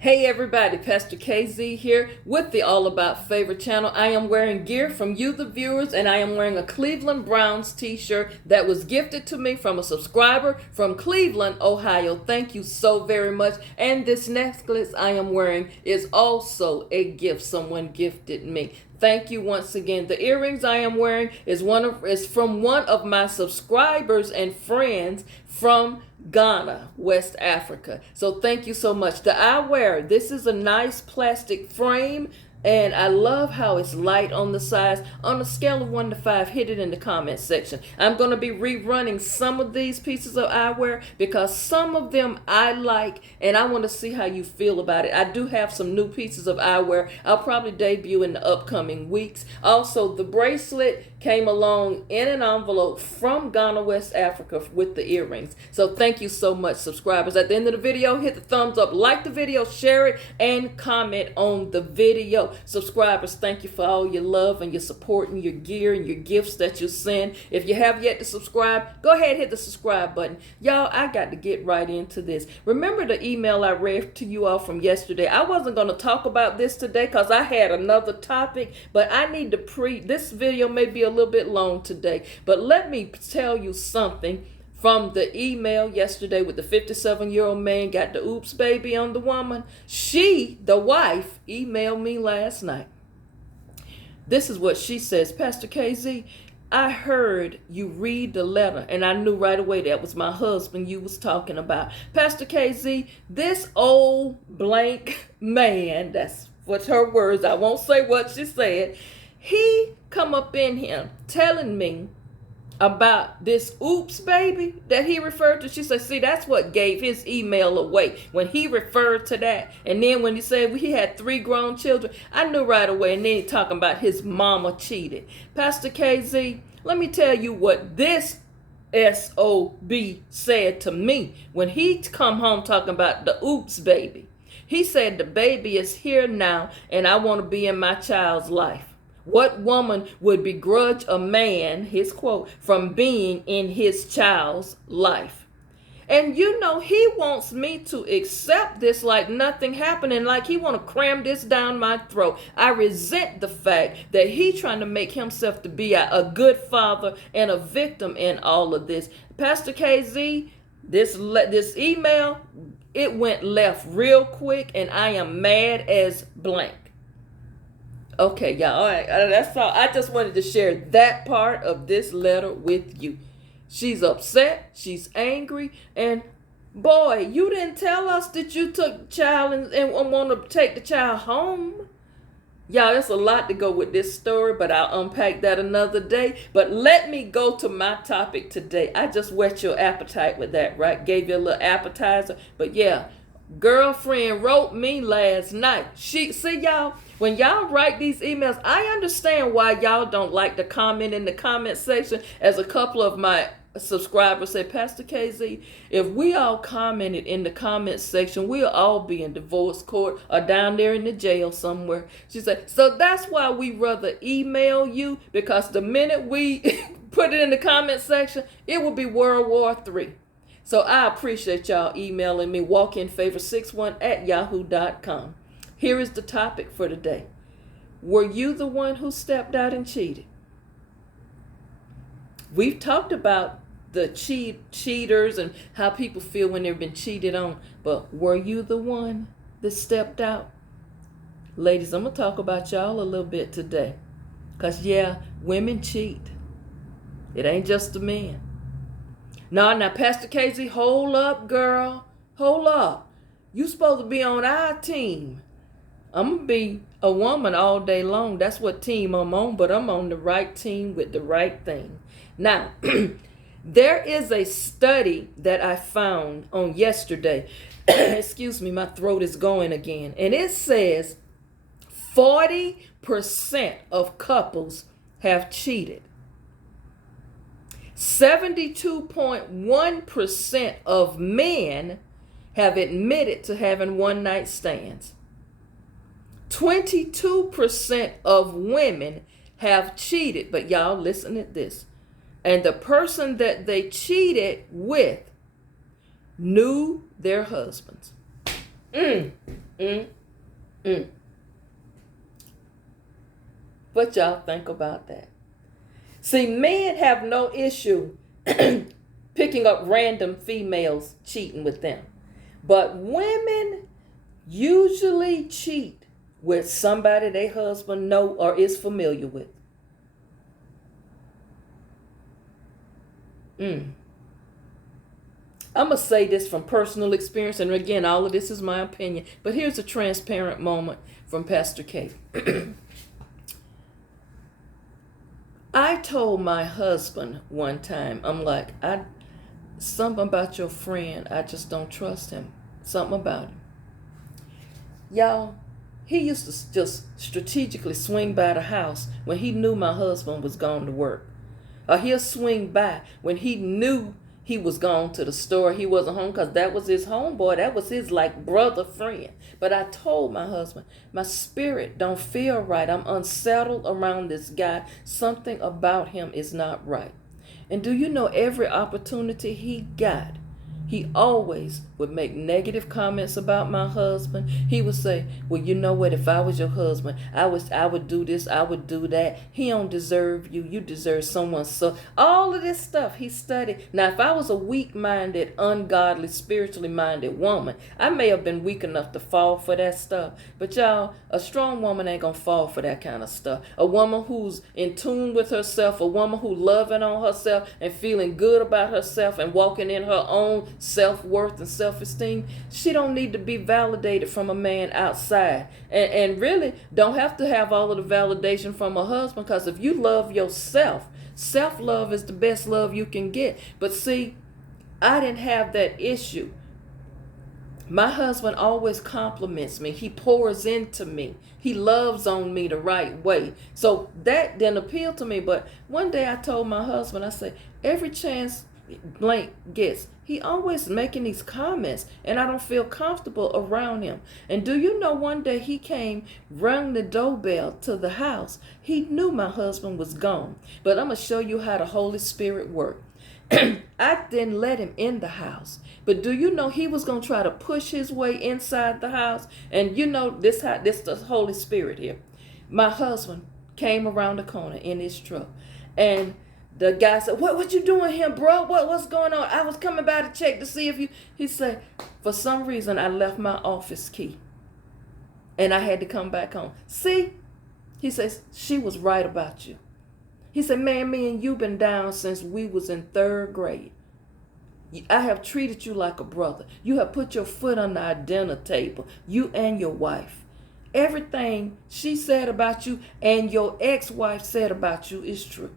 Hey everybody, Pastor KZ here with the All About Favor channel. I am wearing gear from you, the viewers, and I am wearing a Cleveland Browns t-shirt that was gifted to me from a subscriber from Cleveland, Ohio. Thank you so very much. And this necklace I am wearing is also a gift someone gifted me. Thank you once again. The earrings I am wearing is from one of my subscribers and friends from Ghana, West Africa. So thank you so much. The eyewear, this is a nice plastic frame, and I love how it's light on the sides. On a scale of 1 to 5, hit it in the comment section. I'm going to be rerunning some of these pieces of eyewear because some of them I like, and I want to see how you feel about it. I do have some new pieces of eyewear I'll probably debut in the upcoming weeks. Also, the bracelet came along in an envelope from Ghana, West Africa with the earrings. So thank you so much, subscribers. At the end of the video, hit the thumbs up, like the video, share it, and comment on the video. Subscribers, thank you for all your love and your support and your gear and your gifts that you send. If you have yet to subscribe, go ahead and hit the subscribe button. Y'all, I got to get right into this. Remember the email I read to you all from yesterday? I wasn't going to talk about this today because I had another topic, but I need to this video may be a little bit long today, but let me tell you something from the email yesterday with the 57-year-old man got the oops baby on the woman. She, the wife, emailed me last night. This is what she says. Pastor KZ, I heard you read the letter, and I knew right away that was my husband you was talking about. Pastor KZ, this old blank man, that's what's her words, I won't say what she said, he come up in here telling me about this oops baby that he referred to. She said, see, that's what gave his email away when he referred to that. And then when he said he had 3 grown children, I knew right away. And then he talking about his mama cheated. Pastor KZ, let me tell you what this SOB said to me when he come home talking about the oops baby. He said, the baby is here now and I want to be in my child's life. What woman would begrudge a man, his quote, from being in his child's life? And you know, he wants me to accept this like nothing happening, like he want to cram this down my throat. I resent the fact that he trying to make himself to be a good father and a victim in all of this. Pastor KZ, this email, it went left real quick, and I am mad as blank. Okay, y'all, all right, that's all. I just wanted to share that part of this letter with you. She's upset, she's angry, and boy, you didn't tell us that you took the child and want to take the child home. Y'all, there's a lot to go with this story, but I'll unpack that another day. But let me go to my topic today. I just whet your appetite with that, right? Gave you a little appetizer, but yeah. Girlfriend wrote me last night. See y'all, when y'all write these emails, I understand why y'all don't like to comment in the comment section. As a couple of my subscribers said, Pastor KZ, if we all commented in the comment section, we'll all be in divorce court or down there in the jail somewhere. She said, so that's why we rather email you, because the minute we put it in the comment section, it will be World War III. So I appreciate y'all emailing me, walkinfavor61@yahoo.com. Here is the topic for today. Were you the one who stepped out and cheated? We've talked about the cheaters and how people feel when they've been cheated on, but were you the one that stepped out? Ladies, I'm going to talk about y'all a little bit today. Because, yeah, women cheat. It ain't just the men. Now, Pastor KZ, hold up, girl. Hold up. You supposed to be on our team. I'm going to be a woman all day long. That's what team I'm on, but I'm on the right team with the right thing. Now, there is a study that I found on yesterday. Excuse me, my throat is going again. And it says 40% of couples have cheated. 72.1% of men have admitted to having one-night stands. 22% of women have cheated. But y'all, listen to this. And the person that they cheated with knew their husbands. Mm, mm. What y'all think about that? See, men have no issue picking up random females cheating with them. But women usually cheat with somebody their husband know or is familiar with. I'm going to say this from personal experience, and again, all of this is my opinion, but here's a transparent moment from Pastor K. I told my husband one time, I'm like, something about your friend, I just don't trust him. Something about him. Y'all, he used to just strategically swing by the house when he knew my husband was gone to work. Or he'll swing by when he knew he was gone to the store. He wasn't home because that was his homeboy. That was his like brother friend. But I told my husband, my spirit don't feel right. I'm unsettled around this guy. Something about him is not right. And do you know every opportunity he got, he always would make negative comments about my husband. He would say, well, you know what? If I was your husband, I would do this, I would do that. He don't deserve you. You deserve someone. So all of this stuff he studied. Now, if I was a weak-minded, ungodly, spiritually minded woman, I may have been weak enough to fall for that stuff. But y'all, a strong woman ain't gonna fall for that kind of stuff. A woman who's in tune with herself, a woman who loving on herself and feeling good about herself and walking in her own self-worth and self-esteem, she don't need to be validated from a man outside, and really don't have to have all of the validation from a husband, because if you love yourself, self-love is the best love you can get. But see, I didn't have that issue. My husband always compliments me. He pours into me. He loves on me the right way. So that didn't appeal to me. But one day I told my husband, I said, every chance blank gets, he always making these comments and I don't feel comfortable around him. And do you know, one day he came, rang the doorbell to the house. He knew my husband was gone. But I'm going to show you how the Holy Spirit worked. I didn't let him in the house. But do you know he was going to try to push his way inside the house? And you know, this the Holy Spirit here. My husband came around the corner in his truck, and the guy said, what you doing here, bro? What's going on? I was coming by to check to see if you... He said, for some reason, I left my office key. And I had to come back home. See? He says, she was right about you. He said, man, me and you been down since we was in 3rd grade. I have treated you like a brother. You have put your foot on our dinner table. You and your wife. Everything she said about you and your ex-wife said about you is true.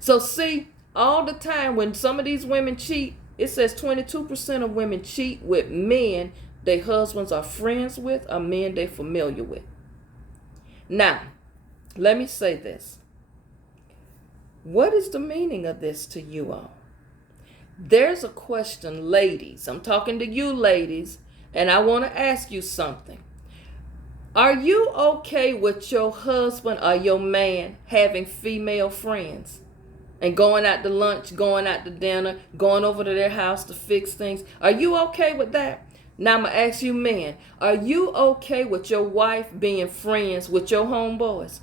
So see, all the time when some of these women cheat, it says 22% of women cheat with men their husbands are friends with or men they're familiar with. Now, let me say this. What is the meaning of this to you all? There's a question, ladies. I'm talking to you ladies, and I want to ask you something. Are you okay with your husband or your man having female friends? And going out to lunch, going out to dinner, going over to their house to fix things. Are you okay with that? Now I'm going to ask you men, are you okay with your wife being friends with your homeboys?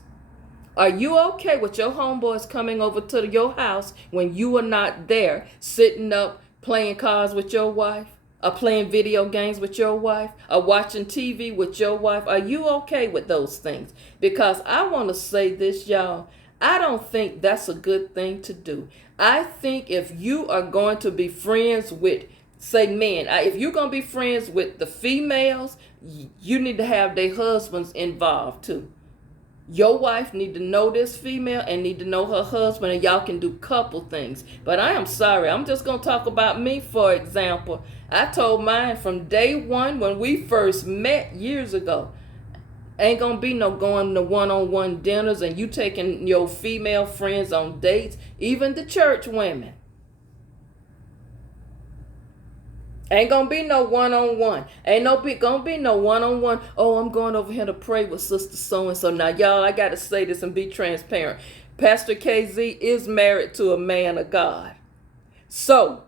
Are you okay with your homeboys coming over to your house when you are not there, sitting up playing cards with your wife, or playing video games with your wife, or watching TV with your wife? Are you okay with those things? Because I want to say this, y'all. I don't think that's a good thing to do. I think if you are going to be friends with, say, men, if you're going to be friends with the females, you need to have their husbands involved too. Your wife need to know this female and need to know her husband, and y'all can do couple things. But I am sorry, I'm just going to talk about me, for example. I told mine from day one when we first met years ago. Ain't gonna be no going to one-on-one dinners and you taking your female friends on dates, even the church women. Ain't gonna be no one-on-one. Ain't gonna be no one-on-one. Oh, I'm going over here to pray with Sister So-and-so. Now, y'all, I gotta say this and be transparent. Pastor KZ is married to a man of God. So,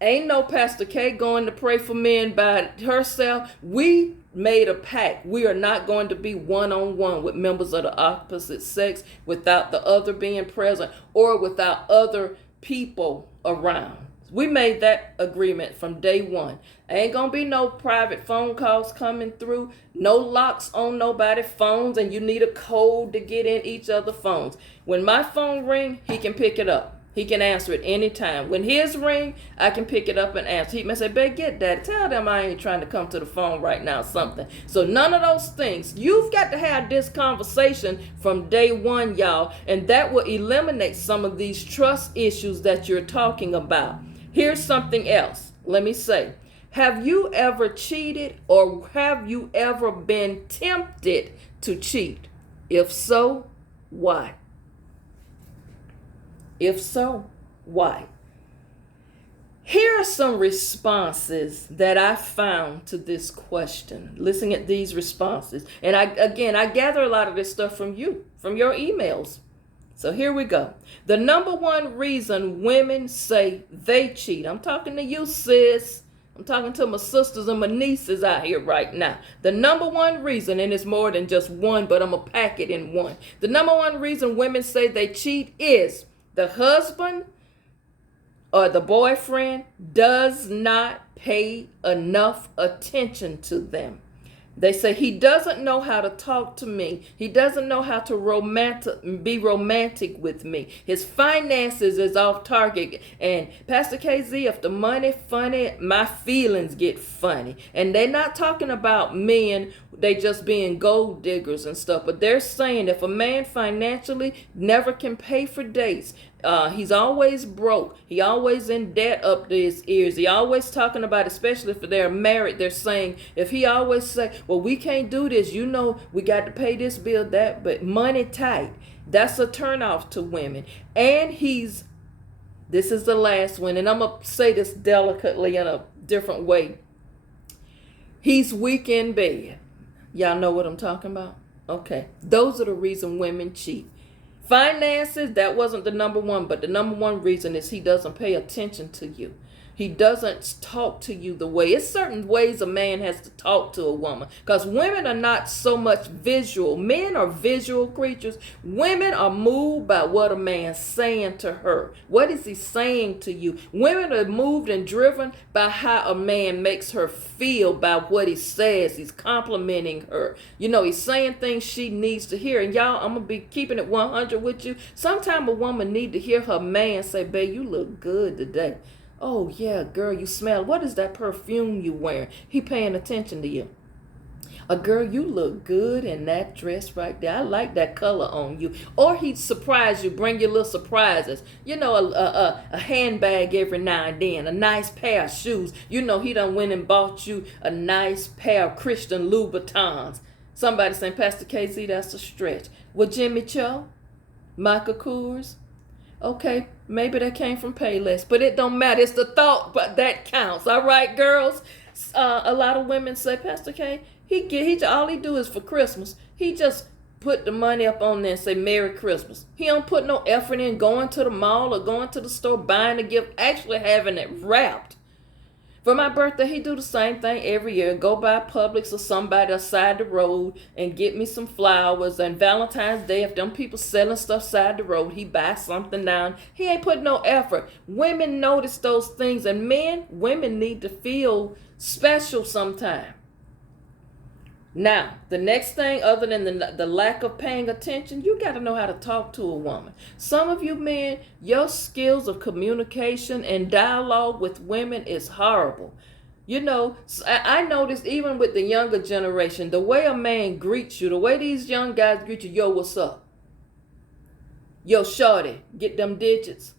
ain't no Pastor K going to pray for men by herself. We made a pact. We are not going to be one-on-one with members of the opposite sex without the other being present or without other people around. We made that agreement from day one. Ain't gonna be no private phone calls coming through, no locks on nobody's phones, and you need a code to get in each other's phones. When my phone ring, he can pick it up. He can answer it anytime. When his ring, I can pick it up and answer. He may say, "Babe, get that. Tell them I ain't trying to come to the phone right now," something. So none of those things. You've got to have this conversation from day one, y'all, and that will eliminate some of these trust issues that you're talking about. Here's something else. Let me say, have you ever cheated, or have you ever been tempted to cheat? If so, why? If so, why? Here are some responses that I found to this question. Listen at these responses. And I gather a lot of this stuff from you, from your emails. So here we go. The number one reason women say they cheat. I'm talking to you, sis. I'm talking to my sisters and my nieces out here right now. The number one reason, and it's more than just one, but I'm going to pack it in one. The number one reason women say they cheat is the husband or the boyfriend does not pay enough attention to them. They say he doesn't know how to talk to me. He doesn't know how to be romantic with me. His finances is off target. And Pastor KZ, if the money funny, my feelings get funny. And they're not talking about men, they just being gold diggers and stuff. But they're saying if a man financially never can pay for dates, he's always broke. He always in debt up to his ears. He always talking about, especially if they're married, they're saying, if he always say, well, we can't do this. You know, we got to pay this bill, that, but money tight. That's a turnoff to women. And this is the last one, and I'm going to say this delicately in a different way. He's weak in bed. Y'all know what I'm talking about? Okay. Those are the reason women cheat. Finances, that wasn't the number one, but the number one reason is he doesn't pay attention to you. He doesn't talk to you the way. It's certain ways a man has to talk to a woman, because women are not so much visual. Men are visual creatures. Women are moved by what a man's saying to her. What is he saying to you? Women are moved and driven by how a man makes her feel by what he says. He's complimenting her. You know, he's saying things she needs to hear. And y'all, I'm going to be keeping it 100 with you. Sometimes a woman need to hear her man say, "Babe, you look good today." "Oh, yeah, girl, you smell. What is that perfume you wearing?" He paying attention to you. "Girl, you look good in that dress right there. I like that color on you." Or he'd surprise you, bring you little surprises. You know, a handbag every now and then, a nice pair of shoes. You know, he done went and bought you a nice pair of Christian Louboutins. Somebody saying, "Pastor KZ, that's a stretch." Well, Jimmy Cho, Michael Kors. Okay, maybe that came from Payless, but it don't matter. It's the thought, but that counts. All right, girls. A lot of women say, "Pastor K, all he do is for Christmas. He just put the money up on there and say Merry Christmas. He don't put no effort in going to the mall or going to the store, buying a gift, actually having it wrapped. For my birthday, he do the same thing every year. Go by Publix or somebody aside the road and get me some flowers. And Valentine's Day, if them people selling stuff side the road, he buys something down. He ain't put no effort. Women notice those things. And women need to feel special sometime. Now, the next thing, other than the lack of paying attention, you got to know how to talk to a woman. Some of you men, your skills of communication and dialogue with women is horrible. You know, I noticed even with the younger generation, the way a man greets you, the way these young guys greet you, "Yo, what's up? Yo, shorty, get them digits."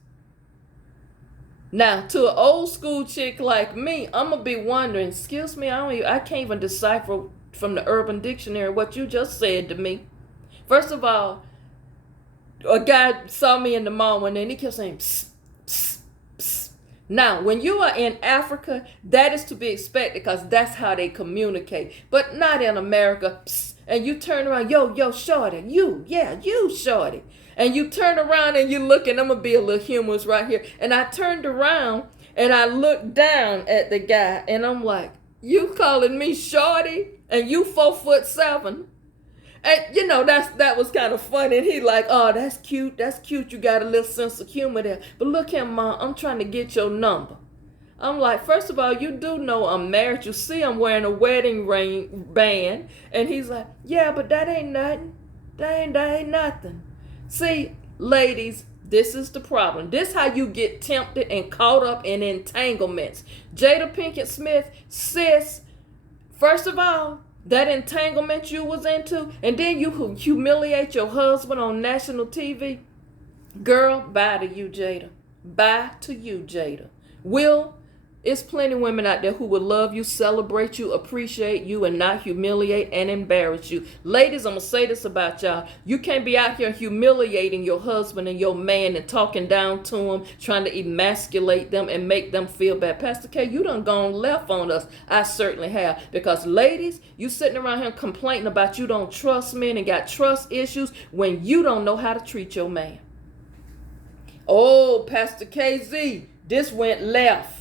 Now, to an old school chick like me, I'm going to be wondering, excuse me, I can't even decipher from the Urban Dictionary what you just said to me. First of all, a guy saw me in the mall and then he kept saying, "Psst, psst, psst." Now, when you are in Africa, that is to be expected because that's how they communicate. But not in America. "Psst," and you turn around, yo, shorty, you shorty. And you turn around and you look, and I'm going to be a little humorous right here. And I turned around and I looked down at the guy and I'm like, "You calling me shorty?" and you 4'7". And you know, that was kind of funny. And he like, oh, that's cute. That's cute. You got a little sense of humor there. But look here, Mom, I'm trying to get your number. I'm like, first of all, you do know I'm married. You see I'm wearing a wedding ring band. And he's like, yeah, but that ain't nothing. That ain't nothing. See, ladies, this is the problem. This how you get tempted and caught up in entanglements. Jada Pinkett Smith, sis, first of all, that entanglement you was into, and then you humiliate your husband on national TV. Girl, bye to you, Jada. Bye to you, Jada. It's plenty of women out there who would love you, celebrate you, appreciate you, and not humiliate and embarrass you. Ladies, I'm going to say this about y'all. You can't be out here humiliating your husband and your man and talking down to them, trying to emasculate them and make them feel bad. Pastor K, you done gone left on us. I certainly have. Because ladies, you sitting around here complaining about you don't trust men and got trust issues when you don't know how to treat your man. Oh, Pastor KZ, this went left.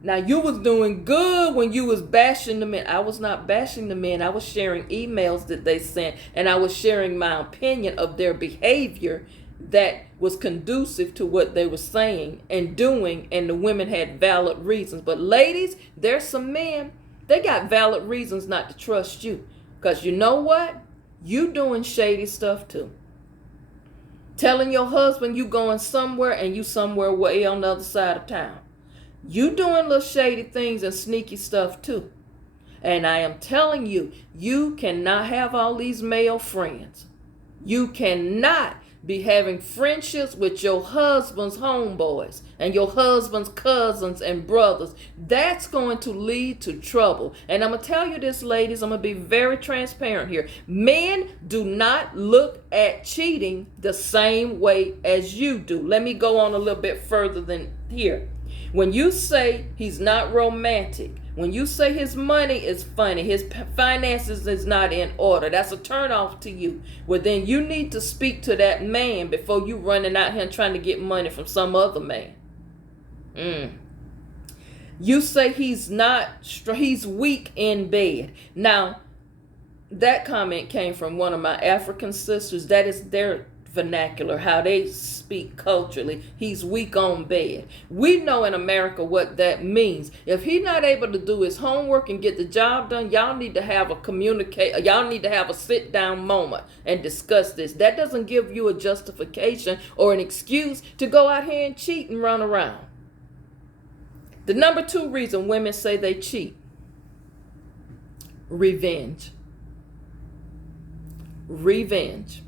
Now, you was doing good when you was bashing the men. I was not bashing the men. I was sharing emails that they sent, and I was sharing my opinion of their behavior that was conducive to what they were saying and doing, and the women had valid reasons. But ladies, there's some men, they got valid reasons not to trust you. Because you know what? You doing shady stuff too. Telling your husband you going somewhere and you somewhere way on the other side of town. You doing little shady things and sneaky stuff too. And I am telling you, you cannot have all these male friends. You cannot be having friendships with your husband's homeboys and your husband's cousins and brothers. That's going to lead to trouble. And I'm going to tell you this, ladies, I'm going to be very transparent here. Men do not look at cheating the same way as you do. Let me go on a little bit further than here. When you say he's not romantic, when you say his money is funny, his finances is not in order, that's a turnoff to you. Well, then you need to speak to that man before you running out here and trying to get money from some other man. You say he's weak in bed. Now, that comment came from one of my African sisters. That is their vernacular, how they speak culturally. He's weak on bed. We know in America what that means. If he's not able to do his homework and get the job done, y'all need to have a sit down moment and discuss this. That doesn't give you a justification or an excuse to go out here and cheat and run around. The number 2 reason women say they cheat: revenge. Revenge.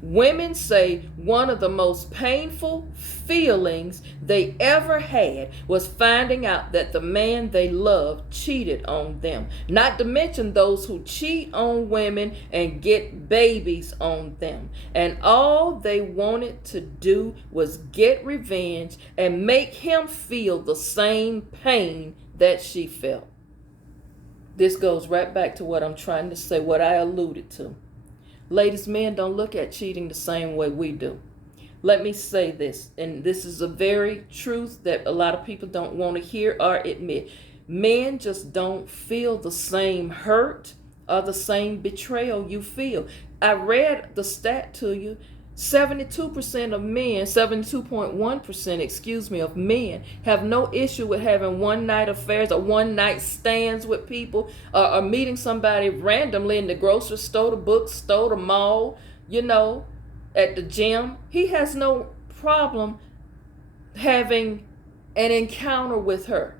Women say one of the most painful feelings they ever had was finding out that the man they loved cheated on them. Not to mention those who cheat on women and get babies on them. And all they wanted to do was get revenge and make him feel the same pain that she felt. This goes right back to what I'm trying to say, what I alluded to. Ladies, men don't look at cheating the same way we do. Let me say this, and this is a very truth that a lot of people don't want to hear or admit. Men just don't feel the same hurt or the same betrayal you feel. I read the stat to you. 72% of men, 72.1%, of men have no issue with having one night affairs or one night stands with people, or meeting somebody randomly in the grocery store, the bookstore, the mall, at the gym. He has no problem having an encounter with her.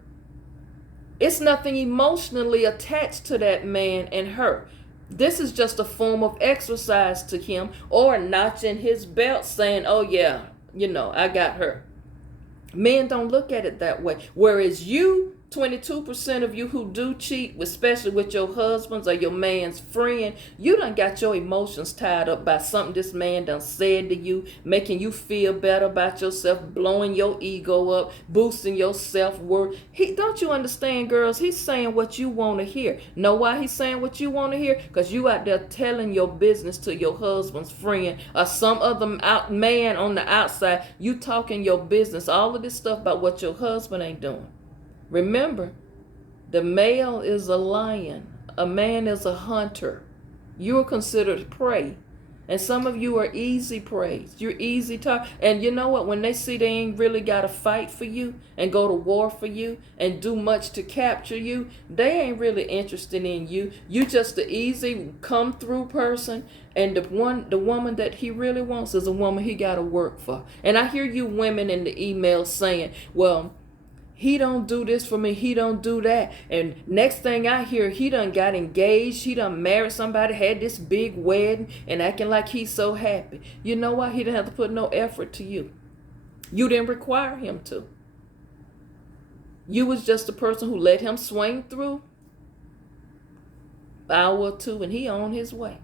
It's nothing emotionally attached to that man and her. This is just a form of exercise to him, or a notch in his belt saying, oh yeah, I got her. Men don't look at it that way. Whereas you, 22% of you who do cheat, especially with your husband's or your man's friend, you done got your emotions tied up by something this man done said to you, making you feel better about yourself, blowing your ego up, boosting your self-worth. Don't you understand, girls? He's saying what you want to hear. Know why he's saying what you want to hear? Because you out there telling your business to your husband's friend or some other man on the outside. You talking your business, all of this stuff about what your husband ain't doing. Remember, the male is a lion A man is a hunter. You are considered prey. And some of you are easy prey. You're easy to. And you know what? When they see they ain't really got to fight for you and go to war for you and do much to capture you, they ain't really interested in you. You just the easy come through person. And the woman that he really wants is a woman he got to work for. And I hear you women in the email saying, well, he don't do this for me. He don't do that. And next thing I hear, he done got engaged. He done married somebody, had this big wedding and acting like he's so happy. You know what? He didn't have to put no effort to you. You didn't require him to. You was just the person who let him swing through an hour or two and he on his way.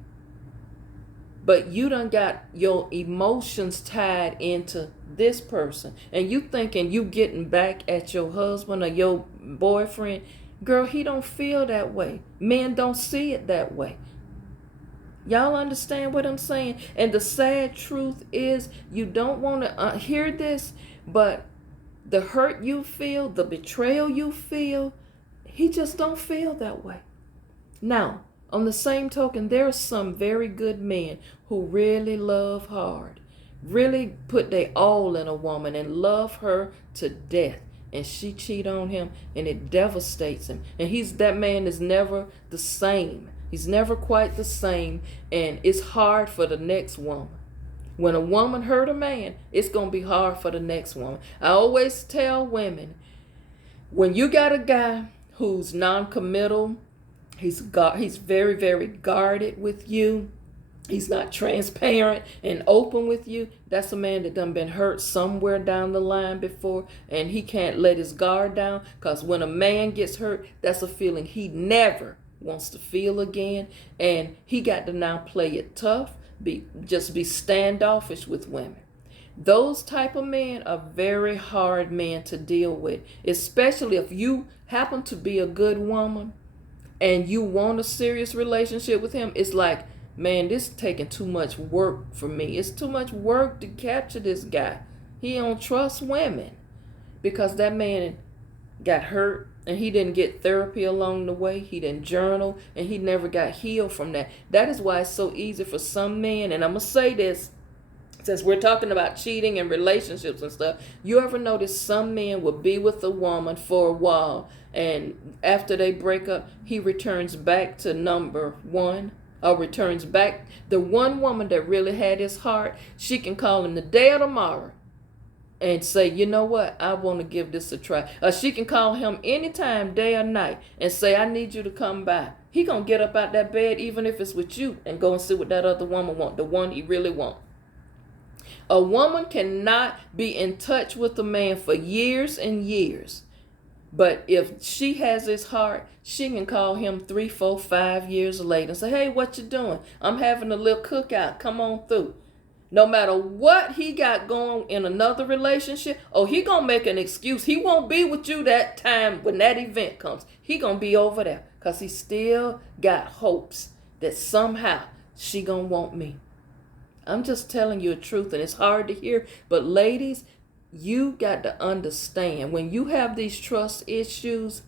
But you done got your emotions tied into this person. And you thinking you getting back at your husband or your boyfriend. Girl, he don't feel that way. Men don't see it that way. Y'all understand what I'm saying? And the sad truth is you don't want to hear this, but the hurt you feel, the betrayal you feel, he just don't feel that way. Now, on the same token, there are some very good men who really love hard, really put their all in a woman and love her to death. And she cheat on him and it devastates him. And that man is never the same. He's never quite the same. And it's hard for the next woman. When a woman hurt a man, it's going to be hard for the next woman. I always tell women, when you got a guy who's non-committal, he's very, very guarded with you, he's not transparent and open with you, that's a man that done been hurt somewhere down the line before, and he can't let his guard down, because when a man gets hurt, that's a feeling he never wants to feel again, and he got to now play it tough, just be standoffish with women. Those type of men are very hard men to deal with, especially if you happen to be a good woman and you want a serious relationship with him. It's like, man, this is taking too much work for me. It's too much work to capture this guy. He don't trust women because that man got hurt and he didn't get therapy along the way. He didn't journal and he never got healed from that. That is why it's so easy for some men, and I'm going to say this, since we're talking about cheating and relationships and stuff, you ever notice some men will be with a woman for a while, and after they break up, he returns back to number one, or returns back. The one woman that really had his heart, she can call him the day or tomorrow and say, you know what, I want to give this a try. Or she can call him anytime, day or night, and say, I need you to come by. He gonna get up out that bed, even if it's with you, and go and see what that other woman want, the one he really want. A woman cannot be in touch with a man for years and years. But if she has his heart, she can call him 3, 4, 5 years later and say, hey, what you doing? I'm having a little cookout. Come on through. No matter what he got going in another relationship, he gonna make an excuse. He won't be with you that time when that event comes. He gonna be over there because he still got hopes that somehow she gonna want me. I'm just telling you the truth, and it's hard to hear. But ladies, you got to understand, when you have these trust issues,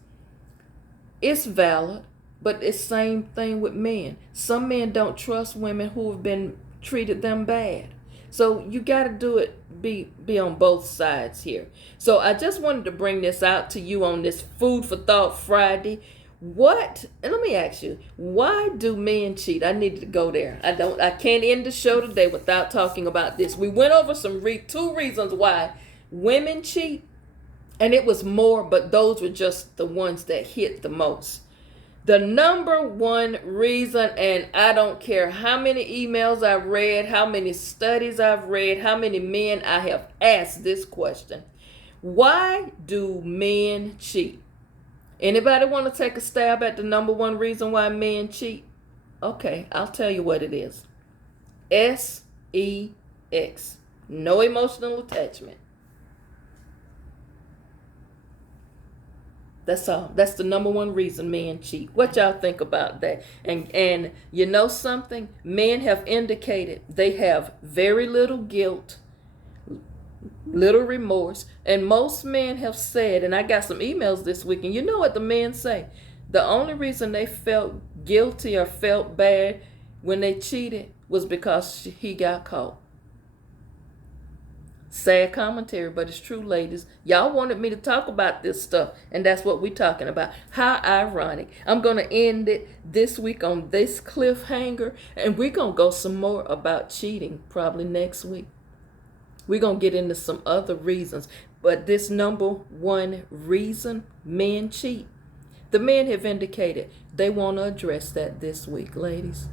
it's valid, but it's the same thing with men. Some men don't trust women who have been treated them bad. So you got to do it, be on both sides here. So I just wanted to bring this out to you on this Food for Thought Friday. And let me ask you, why do men cheat? I needed to go there. I can't end the show today without talking about this. We went over two reasons why women cheat, and it was more, but those were just the ones that hit the most. The number one reason, and I don't care how many emails I've read, how many studies I've read, how many men I have asked this question. Why do men cheat? Anybody want to take a stab at the number one reason why men cheat? Okay, I'll tell you what it is. SEX. No emotional attachment. That's all. That's the number one reason men cheat. What y'all think about that? And you know something? Men have indicated they have very little guilt, little remorse, and most men have said, and I got some emails this week, and you know what the men say? The only reason they felt guilty or felt bad when they cheated was because he got caught. Sad commentary, but it's true, ladies. Y'all wanted me to talk about this stuff, and that's what we're talking about. How ironic. I'm going to end it this week on this cliffhanger, and we're going to go some more about cheating probably next week. We're going to get into some other reasons, but this number one reason men cheat, the men have indicated they want to address that this week, ladies.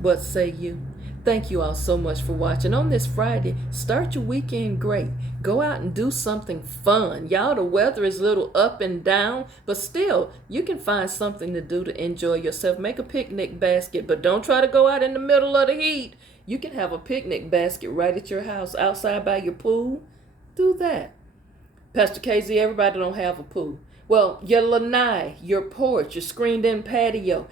What say you? Thank you all so much for watching. On this Friday, start your weekend great. Go out and do something fun. Y'all, the weather is a little up and down, but still, you can find something to do to enjoy yourself. Make a picnic basket, but don't try to go out in the middle of the heat. You can have a picnic basket right at your house, outside by your pool. Do that. Pastor KZ, everybody don't have a pool. Well, your lanai, your porch, your screened-in patio.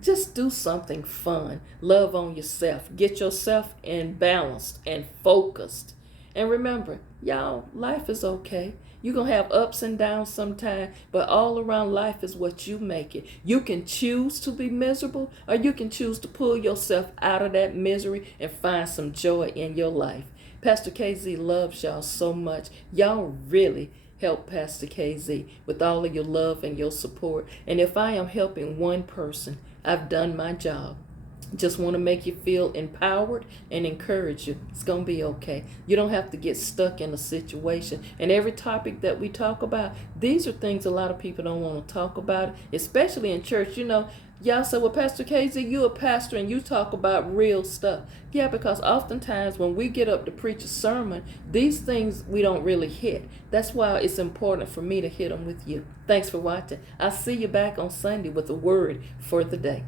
Just do something fun. Love on yourself. Get yourself in balanced and focused. And remember, y'all, life is okay. You're going to have ups and downs sometime, but all around life is what you make it. You can choose to be miserable, or you can choose to pull yourself out of that misery and find some joy in your life. Pastor KZ loves y'all so much. Y'all really help Pastor KZ with all of your love and your support. And if I am helping one person, I've done my job. Just want to make you feel empowered and encourage you. It's going to be okay. You don't have to get stuck in a situation. And every topic that we talk about, these are things a lot of people don't want to talk about, especially in church. You know, y'all say, well, Pastor KZ, you a pastor and you talk about real stuff. Yeah, because oftentimes when we get up to preach a sermon, these things we don't really hit. That's why it's important for me to hit them with you. Thanks for watching. I'll see you back on Sunday with a word for the day.